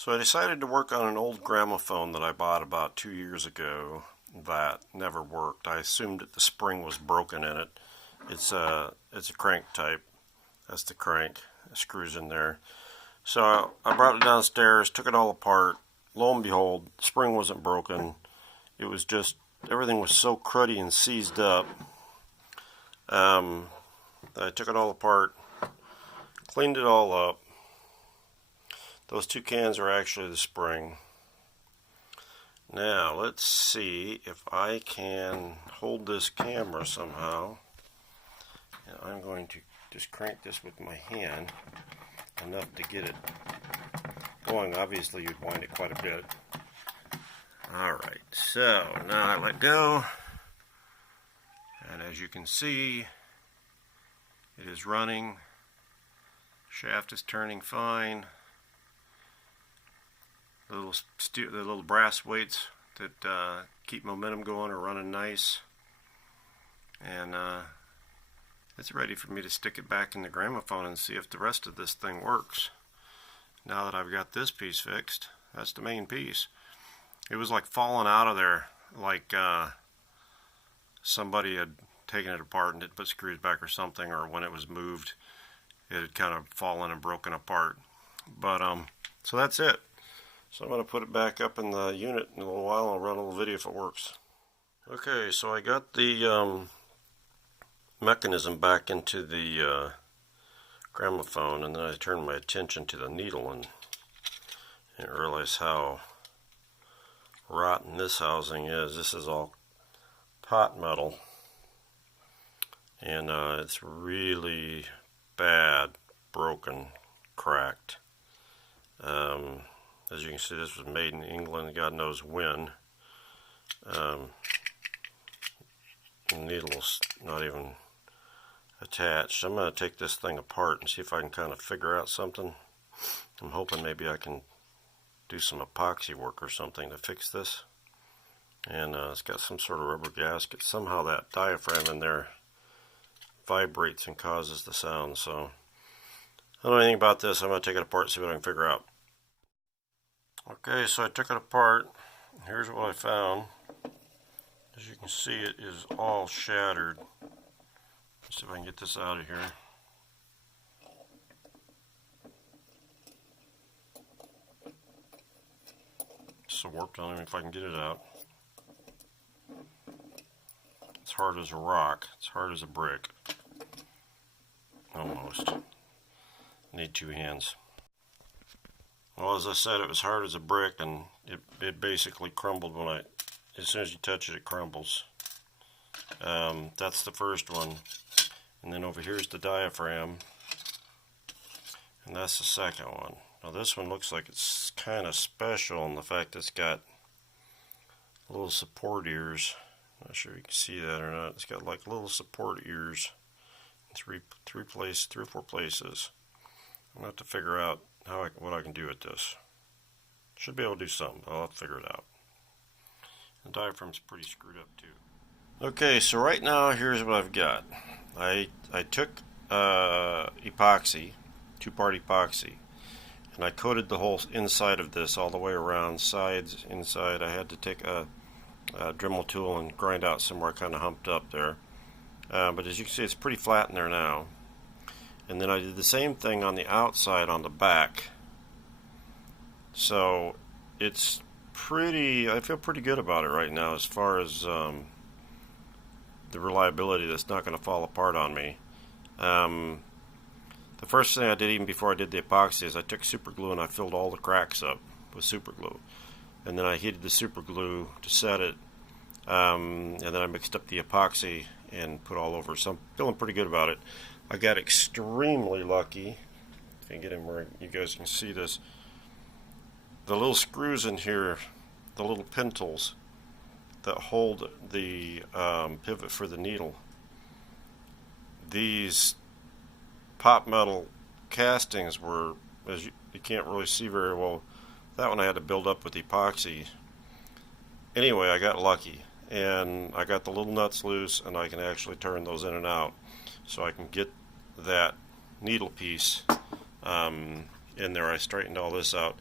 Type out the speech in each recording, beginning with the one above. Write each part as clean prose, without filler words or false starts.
So I decided to work on an old gramophone that I bought about 2 years ago that never worked. I assumed that the spring was broken in it. It's a crank type. That's the crank. It screws in there. So I brought it downstairs, took it all apart. Lo and behold, the spring wasn't broken. It was just, everything was so cruddy and seized up. I took it all apart, cleaned it all up. Those two cans are actually the spring. Now let's see if I can hold this camera somehow. And I'm going to just crank this with my hand enough to get it going. Obviously you'd wind it quite a bit. Alright, so now I let go, and as you can see, it is running. Shaft is turning fine. The little brass weights that keep momentum going are running nice, and it's ready for me to stick it back in the gramophone and see if the rest of this thing works. Now that I've got this piece fixed, that's the main piece. It was like falling out of there, like somebody had taken it apart and didn't put screws back or something, or when it was moved it had kind of fallen and broken apart. But so that's it. So I'm going to put it back up in the unit in a little while and I'll run a little video if it works. Okay, so I got the mechanism back into the gramophone, and then I turned my attention to the needle and didn't realize how rotten this housing is. This is all pot metal, and it's really bad, broken, cracked. As you can see, this was made in England, God knows when. The needle's not even attached. I'm going to take this thing apart and see if I can kind of figure out something. I'm hoping maybe I can do some epoxy work or something to fix this. And it's got some sort of rubber gasket. Somehow that diaphragm in there vibrates and causes the sound. So I don't know anything about this. I'm going to take it apart and see what I can figure out. Okay, so I took it apart. Here's what I found. As you can see, it is all shattered. Let's see if I can get this out of here. It's so warped, I don't know if I can get it out. It's hard as a rock. It's hard as a brick. Almost. Need two hands. Well, as I said, it was hard as a brick, and it basically crumbled when as soon as you touch it, it crumbles. That's the first one. And then over here is the diaphragm, and that's the second one. Now this one looks like it's kind of special in the fact that it's got little support ears. Not sure if you can see that or not. It's got like little support ears in three or four places. I'm going to have to figure out what I can do with this. Should be able to do something. I'll have to figure it out. The diaphragm's pretty screwed up too. Okay, so right now here's what I've got. I took epoxy, two-part epoxy, and I coated the whole inside of this all the way around, sides, inside. I had to take a Dremel tool and grind out somewhere kind of humped up there. But as you can see, it's pretty flat in there now. And then I did the same thing on the outside on the back. So it's I feel pretty good about it right now as far as the reliability. That's not going to fall apart on me. The first thing I did even before I did the epoxy is I took super glue and I filled all the cracks up with super glue. And then I heated the super glue to set it. And then I mixed up the epoxy and put all over. So I'm feeling pretty good about it. I got extremely lucky. If I can get in where you guys can see this. The little screws in here, the little pintles that hold the pivot for the needle. These pot metal castings were, as you can't really see very well, that one I had to build up with epoxy. Anyway, I got lucky, and I got the little nuts loose, and I can actually turn those in and out, so I can get that needle piece in there. I straightened all this out.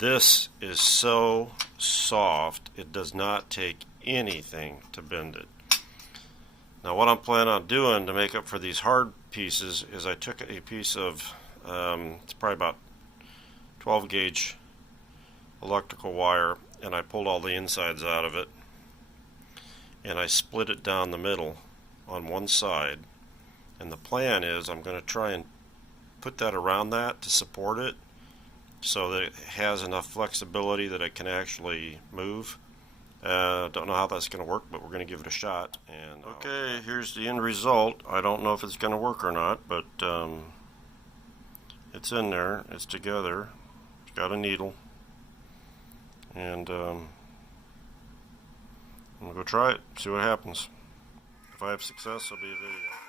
This is so soft, it does not take anything to bend it. Now what I'm planning on doing to make up for these hard pieces is I took a piece of, it's probably about 12 gauge electrical wire, and I pulled all the insides out of it, and I split it down the middle on one side. And the plan is I'm going to try and put that around that to support it, so that it has enough flexibility that it can actually move. Don't know how that's going to work, but we're going to give it a shot. And okay, here's the end result. I don't know if it's going to work or not, but it's in there. It's together. It's got a needle. And I'm going to go try it, see what happens. If I have success, there'll be a video.